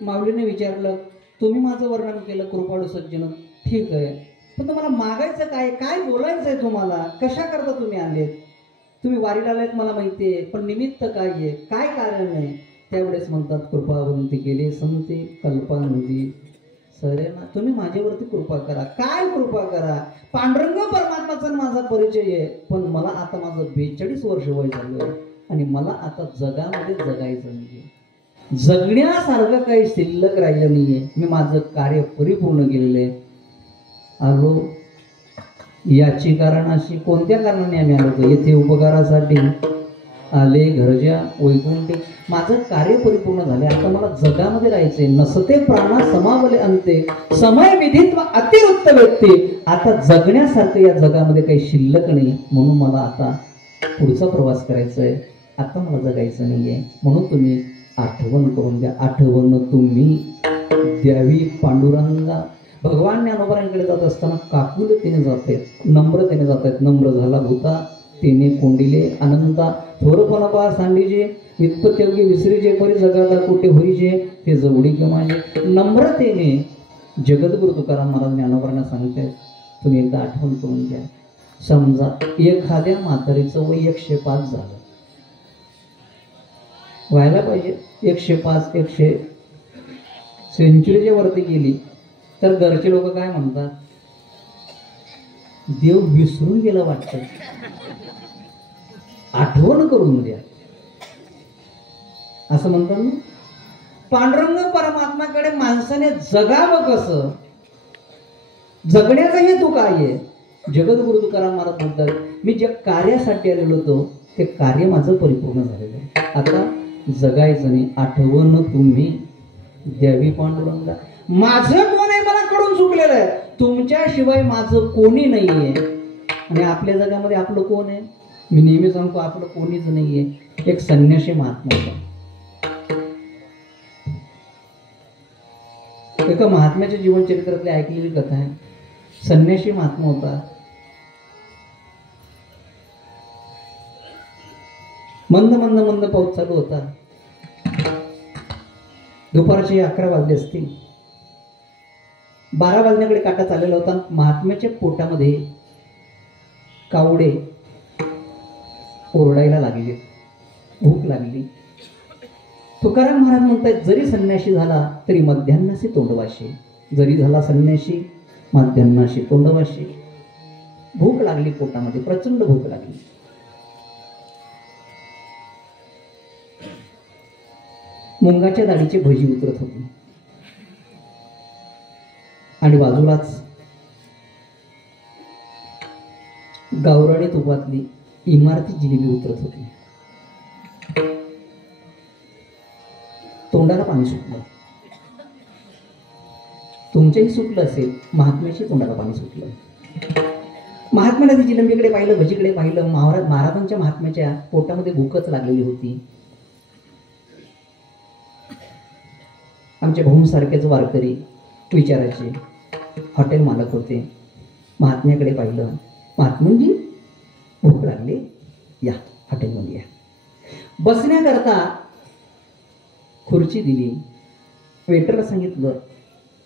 माऊलीने विचारलं, तुम्ही माझं वर्णन केलं कृपाळू सज्जन, ठीक आहे, पण तुम्हाला मागायचं काय, काय बोलायचं आहे तुम्हाला, कशा करता तुम्ही आलेत? तुम्ही वारीला आलेत मला माहिती आहे, पण निमित्त काय आहे, काय कारण आहे? त्यावेळेस म्हणतात, कृपावंती केले संते कल्पांती सरेना, तुम्ही माझ्यावरती कृपा करा. काय कृपा करा? पांडुरंग परमात्माचा माझा परिचय आहे, पण मला आता माझं 42 वर्ष वय झालं आहे आणि मला आता जगामध्ये जगायचं नाहीये, जगण्यासारखं काही शिल्लक राहिलं नाहीये. मी माझं कार्य परिपूर्ण केलेलं आहे. आलो याची कारण अशी, कोणत्या कारणाने आम्ही आलो होतो? येथे उपकारासाठी आले घरच्या वैकुंठी. माझं कार्य परिपूर्ण झाले, आता मला जगामध्ये राहायचंय. नसते प्राणा समावले अंते समय विधित्व अतिरिक्त व्यक्ती. आता जगण्यासारखं या जगामध्ये काही शिल्लक नाही, म्हणून मला आता पुढचा प्रवास करायचा आहे. आता मला जगायचं नाहीये, म्हणून तुम्ही आठवण करून द्या. आठवण तुम्ही द्यावी पांडुरंगा. भगवान ज्ञानोबांकडे जात असताना काकुलतेने जात आहेत, नम्रतेने जात आहेत. नम्र झाला भूता तेने कोंडिले अनंता, थोरपणपा सांडीजे वित्पत्योगी विसरीजे परी जगाता कुठे होईजे ते जवळी माझे. नम्रतेने जगद्गुरु तुकाराम महाराज ज्ञानोबांना सांगतायत, तुम्ही एकदा आठवण करून द्या. समजा एखाद्या म्हातारीचं वय 105 झालं, व्हायला पाहिजे 105, 100 सेंचुरीच्या वरती गेली तर घरचे लोक काय म्हणतात? देव विसरून गेला वाटतं, आठवण करून द्या असं म्हणतात ना. पांडुरंग परमात्माकडे माणसाने जगावं कसं, जगण्याचा हेतू काय आहे? जगद्गुरु तुकाराम महाराज म्हणतात, मी ज्या कार्यासाठी आलेलो होतो ते कार्य माझं परिपूर्ण झालेलं आहे, आता जगायचं नाही. आठवण तुम्ही द्यावी पांडुरंगा. माझं कोण आहे मला कडून चुकलेलं आहे, तुमच्याशिवाय माझं कोणी नाहीये. आणि आपल्या जगामध्ये आपलं कोण आहे? मी नेहमी सांगतो, आपलं कोणीच नाहीये. एक संन्यासी महात्मा होता. एका महात्म्याच्या जीवनचरित्रातली ऐकलेली कथा आहे. संन्यासी महात्मा होता. मंद मंद मंद पाऊस चालू होता. दुपारचे 11 वाजले असतील. 12 वाजण्याकडे काटा चाललेला होता. महात्म्याच्या पोटामध्ये कावडे ओरडायला लागले, भूक लागली. तुकाराम महाराज म्हणतात, जरी संन्यासी झाला तरी मध्यान्नाशी तोंडवाशी. जरी झाला संन्यासी मध्यान्नाशी तोंडवाशी. भूक लागली पोटामध्ये, प्रचंड भूक लागली. मुंगाच्या डाळीची भजी उतरत होती आणि बाजूलाच गावराणी तुपातली इमारती जिलेबी उतरत होती. तोंडाला पाणी सुटलं. तुमच्याही सुटलं असेल, महात्म्याशी तोंडाला पाणी सुटलं. महात्म्याला ती जिलेबीकडे पाहिलं, भजीकडे पाहिलं. महाराजांच्या महात्म्याच्या पोटामध्ये भूकच लागलेली होती. आमच्या भाऊंसारखेच वारकरी विचारायचे, हॉटेल मालक होते. महात्म्याकडे पाहिलं, महात्मांजी भूक लागली, या हॉटेलमध्ये या. बसण्याकरता खुर्ची दिली. वेटरला सांगितलं,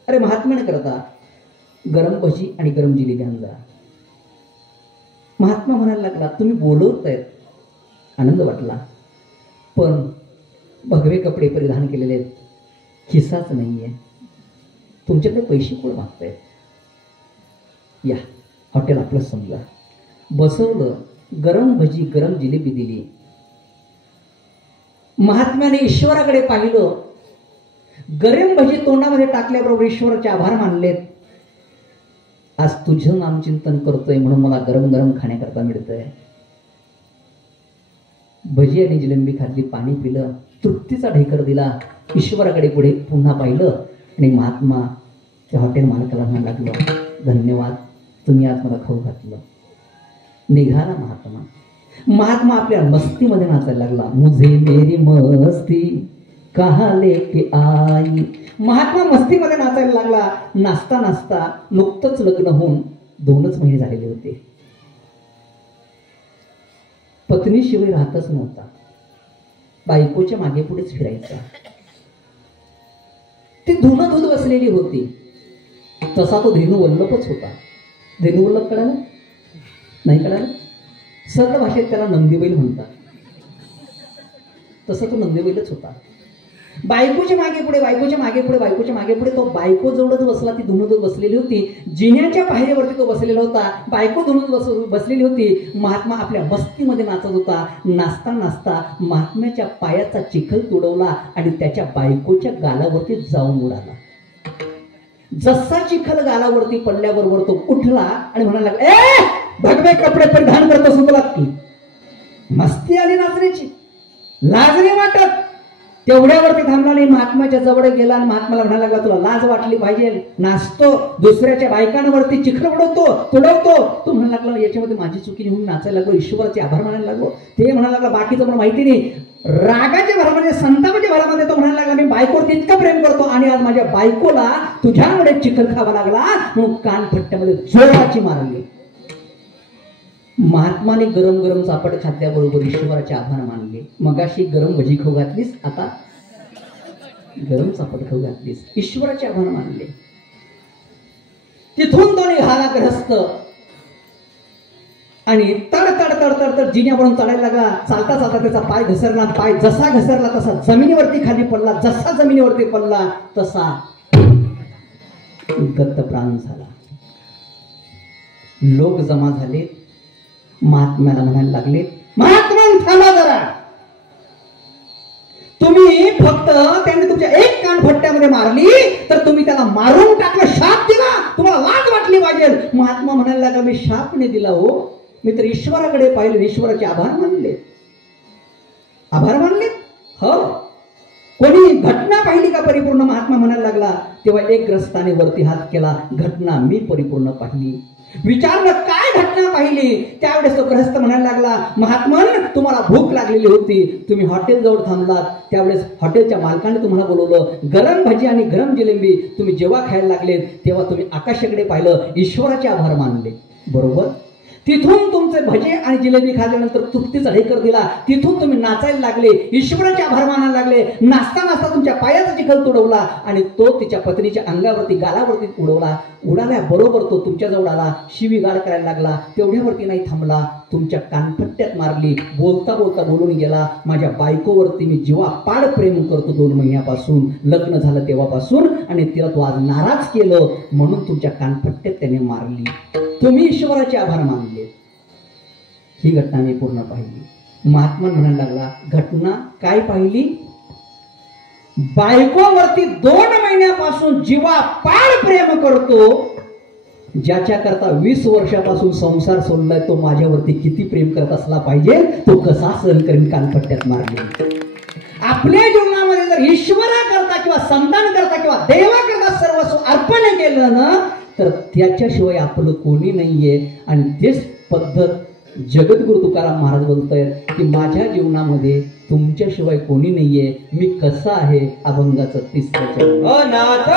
अरे महात्म्याने करता गरम भजी आणि गरम जिलेबी आणजा. महात्मा म्हणायला लागला, तुम्ही बोलवतायत, आनंद वाटला, पण भगवे कपडे परिधान केलेले आहेत, खिसाच नाहीये, तुमच्याकडे पैसे कोण मागतायत, या हॉटेल आपलं समजा. बसवलं, गरम भजी गरम जिलेबी दिली. महात्म्याने ईश्वराकडे पाहिलं, गरम भजी तोंडामध्ये टाकल्याबरोबर ईश्वराचे आभार मानलेत. आज तुझं नामचिंतन करतोय म्हणून मला गरम गरम खाण्याकरता मिळतंय. भजी आणि जिलेबी खाल्ली, पाणी पिलं, तृप्तीचा ढेकर दिला. ईश्वराकडे पुढे पुन्हा पाहिलं आणि महात्मा त्या हॉटेल मालकाला म्हणायला लागलं, धन्यवाद, तुम्ही आज मला खाऊ घातलं. निघाला महात्मा. महात्मा आपल्या मस्तीमध्ये नाचायला लागला. मुझे मेरी मस्ती कहा लेके आई. महात्मा मस्तीमध्ये नाचायला लागला. नाचता नाचता नुकतंच लग्न होऊन 2च महिने झालेले होते. पत्नीशिवाय राहतच नव्हता, बायकोच्या मागे पुढेच फिरायचा. ती धुणं धुत बसलेली होती. तसा तो धेनुवल्लभच होता. धेनुवल्लभ कळालं नाही? कळालं? सरळ भाषेत त्याला नंदीबैल म्हणतात. तसा तो नंदीबैलच होता. बायकोच्या मागे पुढे, बायकोच्या मागे पुढे, बायकोच्या मागे पुढे तो बायको जवळच बसला. ती धुणं धुत बसलेली होती. जिन्याच्या पायऱ्यावरती तो बसलेला होता. बायको धुणं बसलेली होती. महात्मा आपल्या मस्तीमध्ये नाचत होता. नाचता नाचता महात्म्याच्या पायाचा चिखल तुडवला आणि त्याच्या बायकोच्या गालावरती जाऊन उडाला. जसा चिखल गालावरती पडल्याबरोबर तो उठला आणि म्हणायला लागला, ए भगवे कपडे परिधान करतो तुला की मस्ती आली नाचण्याची, लाज नाही वाटत? तेवढ्यावरती थांबला नाही. महात्म्याच्या जवळ गेला आणि महात्माला म्हणायला लागला, तुला लाज वाटली पाहिजे, नाचतो दुसऱ्याच्या बायकांवरती चिखल उडवतो तुडवतो. तो म्हणायला लागला, याच्यामध्ये माझी चुकी म्हणून नाचायला लागलो, ईश्वराचे आभार मानायला लागलो. ते म्हणायला लागला, बाकीचं मला माहिती नाही. रागाच्या भरामध्ये, संतापाच्या भरामध्ये तो म्हणायला लागला, मी बायकोवर इतकं प्रेम करतो आणि आज माझ्या बायकोला तुझ्यामुळे चिखल खावा लागला म्हणून कानफट्ट्यामध्ये जोराची मारली. महात्माने गरम गरम चापट खाल्ल्याबरोबर ईश्वराचे आभार मानले. मगाशी गरम भजी खाऊ घातलीस, आता गरम चापट खाऊ घातलीस. ईश्वराचे आभार मानले. तिथून तो निघाला ग्रहस्थ आणि तड तड तड तड तड जिन्यावरून चढायला लागला. चालता चालता त्याचा पाय घसरला. पाय जसा घसरला तसा जमिनीवरती खाली पडला. जसा जमिनीवरती पडला तसा गतप्राण झाला. लोक जमा झाले. महात्म्याला म्हणायला लागले, महात्मा थांबा जरा. तुम्ही फक्त त्याने तुमच्या एक कानफट्ट्यामध्ये मारली तर तुम्ही त्याला मारून टाकलं, शाप दिला, तुम्हाला लाज वाटली पाहिजे. महात्मा म्हणायला लागला, मी शाप नाही दिला हो, मी तर ईश्वराकडे पाहिले, ईश्वराचे आभार मानले. आभार मानले हो. कोणी घटना पाहिली का परिपूर्ण? महात्मा म्हणायला लागला. तेव्हा एक ग्रस्ताने वरती हात केला, घटना मी परिपूर्ण पाहिली. विचारलं, काय घटना पाहिली? त्यावेळेस तो ग्रहस्थ म्हणायला लागला, महात्मन तुम्हाला भूक लागलेली होती, तुम्ही हॉटेल जवळ थांबलात. त्यावेळेस हॉटेलच्या मालकाने तुम्हाला बोलवलं, गरम भजी आणि गरम जिलेबी तुम्ही जेव्हा खायला लागले तेव्हा तुम्ही आकाशाकडे पाहिलं, ईश्वराचे आभार मानले. बरोबर. तिथून तुमचे भजे आणि जिलेबी खाल्ल्यानंतर तृप्तीचा ढेकर दिला. तिथून तुम्ही नाचायला लागले, ईश्वराचे आभार मानायला लागले. नाचता नाचता तुमच्या पायाचा चिखल तुडवला आणि तो तिच्या पत्नीच्या अंगावरती गालावरती उडवला. उडाल्याबरोबर तो तुमच्याजवळ आला, शिवीगाळ करायला लागला. तेवढ्यावरती नाही थांबला, तुमच्या कानफट्ट्यात मारली. बोलता बोलता बोलून गेला, माझ्या बायकोवरती मी जीवापाड प्रेम करतो 2 महिन्यापासून, लग्न झालं तेव्हापासून, आणि तिला तो आज नाराज केलं म्हणून तुमच्या कानफट्ट्यात त्याने मारली. तुम्ही ईश्वराचे आभार मानले. ही घटना मी पूर्ण पाहिली. महात्मा म्हणायला लागला, घटना काय पाहिली? बायकोवरती 2 महिन्यापासून जीवापाड प्रेम करतो, ज्याच्या करता 20 वर्षापासून संसार सोडलाय, तो माझ्यावरती किती प्रेम करत असला पाहिजे, तो कसा सहन करीन कानफट्ट्यात मारले. आपल्या जीवनामध्ये जर ईश्वरा करता किंवा संतान करता किंवा देवा करता सर्वस्व अर्पण केलं ना, तर त्याच्याशिवाय आपलं कोणी नाहीये. आणि तेच पद्धत जगद्गुरु तुकाराम महाराज बोलतायत की माझ्या जीवनामध्ये तुमच्याशिवाय कोणी नाहीये, मी कसा आहे. अभंगाचं 30 अनाथ